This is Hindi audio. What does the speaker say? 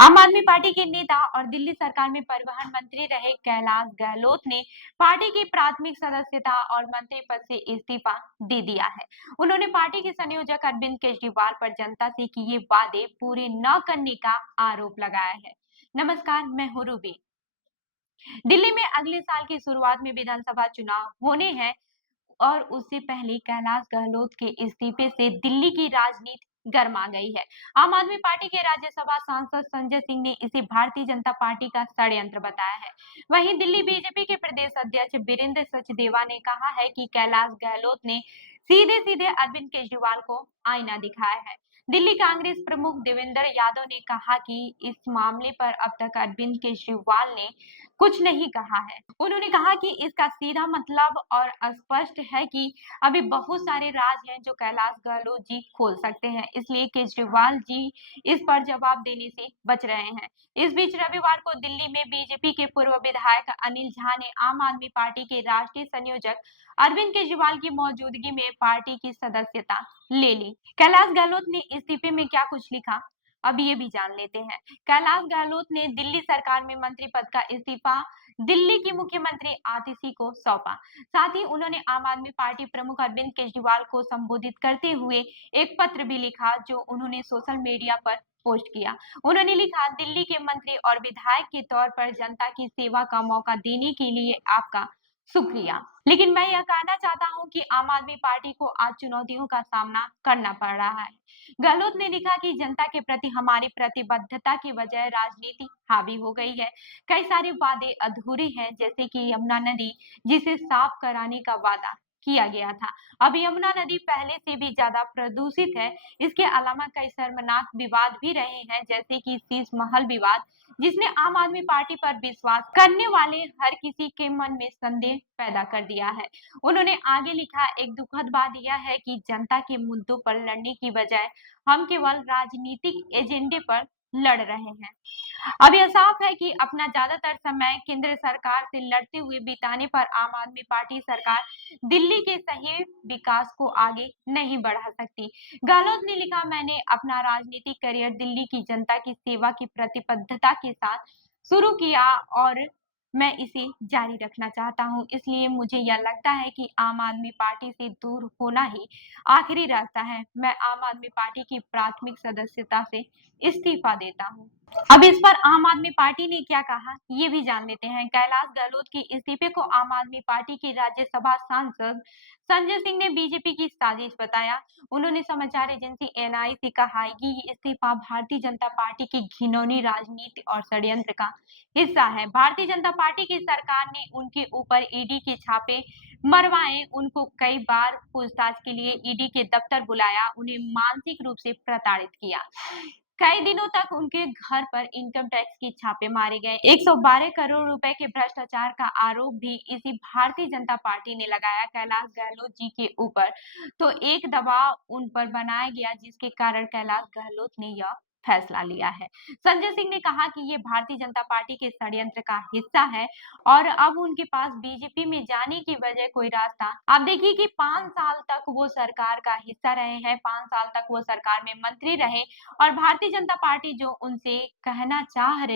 आम आदमी पार्टी के नेता और दिल्ली सरकार में परिवहन मंत्री रहे कैलाश गहलोत ने पार्टी की प्राथमिक सदस्यता और मंत्री पद से इस्तीफा दे दिया है। उन्होंने पार्टी के संयोजक अरविंद केजरीवाल पर जनता से किए वादे पूरे न करने का आरोप लगाया है। नमस्कार, मैं हूँ रूबी। दिल्ली में अगले साल की शुरुआत में विधानसभा चुनाव होने हैं और उससे पहले कैलाश गहलोत के इस्तीफे से दिल्ली की राजनीति गर्मा गई है। आम आदमी पार्टी के राज्यसभा सांसद संजय सिंह ने इसे भारतीय जनता पार्टी का षड्यंत्र बताया है। वहीं दिल्ली बीजेपी के प्रदेश अध्यक्ष वीरेंद्र सचदेवा ने कहा है कि कैलाश गहलोत ने सीधे सीधे अरविंद केजरीवाल को आईना दिखाया है। दिल्ली कांग्रेस प्रमुख देवेंद्र यादव ने कहा कि इस मामले पर अब तक अरविंद केजरीवाल ने कुछ नहीं कहा है। उन्होंने कहा कि इसका सीधा मतलब और स्पष्ट है कि अभी बहुत सारे राज हैं जो कैलाश गहलोत जी खोल सकते हैं, इसलिए केजरीवाल जी इस पर जवाब देने से बच रहे हैं। इस बीच रविवार को दिल्ली में बीजेपी के पूर्व विधायक अनिल झा ने आम आदमी पार्टी के राष्ट्रीय संयोजक अरविंद केजरीवाल की मौजूदगी में पार्टी की सदस्यता ले ली। कैलाश गहलोत ने इस्तीफे में क्या कुछ लिखा, अब ये भी जान लेते हैं। कैलाश गहलोत ने दिल्ली सरकार में मंत्री पद का इस्तीफा दिल्ली की मुख्यमंत्री आतिशी को सौंपा। साथ ही उन्होंने आम आदमी पार्टी प्रमुख अरविंद केजरीवाल को संबोधित करते हुए एक पत्र भी लिखा जो उन्होंने सोशल मीडिया पर पोस्ट किया। उन्होंने लिखा, दिल्ली के मंत्री और विधायक के तौर पर जनता की सेवा का मौका देने के लिए आपका शुक्रिया। लेकिन मैं यह कहना चाहता हूं कि आम आदमी पार्टी को आज चुनौतियों का सामना करना पड़ रहा है। गहलोत ने लिखा कि जनता के प्रति हमारी प्रतिबद्धता की वजह राजनीति हावी हो गई है। कई सारे वादे अधूरे हैं, जैसे कि यमुना नदी जिसे साफ कराने का वादा किया गया था। अब यमुना नदी पहले से भी ज्यादा प्रदूषित है। इसके अलावा कई शर्मनाक विवाद भी रहे हैं, जैसे कि शीश महल विवाद, जिसने आम आदमी पार्टी पर विश्वास करने वाले हर किसी के मन में संदेह पैदा कर दिया है। उन्होंने आगे लिखा, एक दुखद बात यह है कि जनता के मुद्दों पर लड़ने की बजाय हम केवल राजनीतिक एजेंडे पर लड़ रहे हैं। अब यह साफ है कि अपना ज्यादातर समय केंद्र सरकार से लड़ते हुए बिताने पर आम आदमी पार्टी सरकार दिल्ली के सही विकास को आगे नहीं बढ़ा सकती। गहलोत ने लिखा, मैंने अपना राजनीतिक करियर दिल्ली की जनता की सेवा की प्रतिबद्धता के साथ शुरू किया और मैं इसे जारी रखना चाहता हूं। इसलिए मुझे यह लगता है कि आम आदमी पार्टी से दूर होना ही आखिरी रास्ता है। मैं आम आदमी पार्टी की प्राथमिक सदस्यता से इस्तीफा देता हूं। अब इस पर आम आदमी पार्टी ने क्या कहा, ये भी जान लेते हैं। कैलाश गहलोत के इस्तीफे को आम आदमी पार्टी के राज्यसभा सांसद संजय सिंह ने बीजेपी की साजिश बताया। उन्होंने समाचार एजेंसी एएनआई से कहा कि ये इस्तीफा भारतीय जनता पार्टी की घिनौनी राजनीति और षड्यंत्र का हिस्सा है। भारतीय जनता पार्टी की सरकार ने उनके ऊपर ईडी के छापे मरवाए, उनको कई बार पूछताछ के लिए ईडी के दफ्तर बुलाया, उन्हें मानसिक रूप से प्रताड़ित किया। कई दिनों तक उनके घर पर इनकम टैक्स के छापे मारे गए। 112 करोड़ रुपए के भ्रष्टाचार का आरोप भी इसी भारतीय जनता पार्टी ने लगाया कैलाश गहलोत जी के ऊपर। तो एक दबाव उन पर बनाया गया, जिसके कारण कैलाश गहलोत ने यह फैसला लिया है। संजय सिंह ने कहा कि ये भारतीय जनता पार्टी के षड्यंत्र का हिस्सा है और अब उनके पास बीजेपी में जाने की वजह कोई रास्ता। आप देखिए कि 5 साल तक वो सरकार का हिस्सा रहे हैं, 5 साल तक वो सरकार में मंत्री रहे और भारतीय जनता पार्टी जो उनसे कहना चाह रहे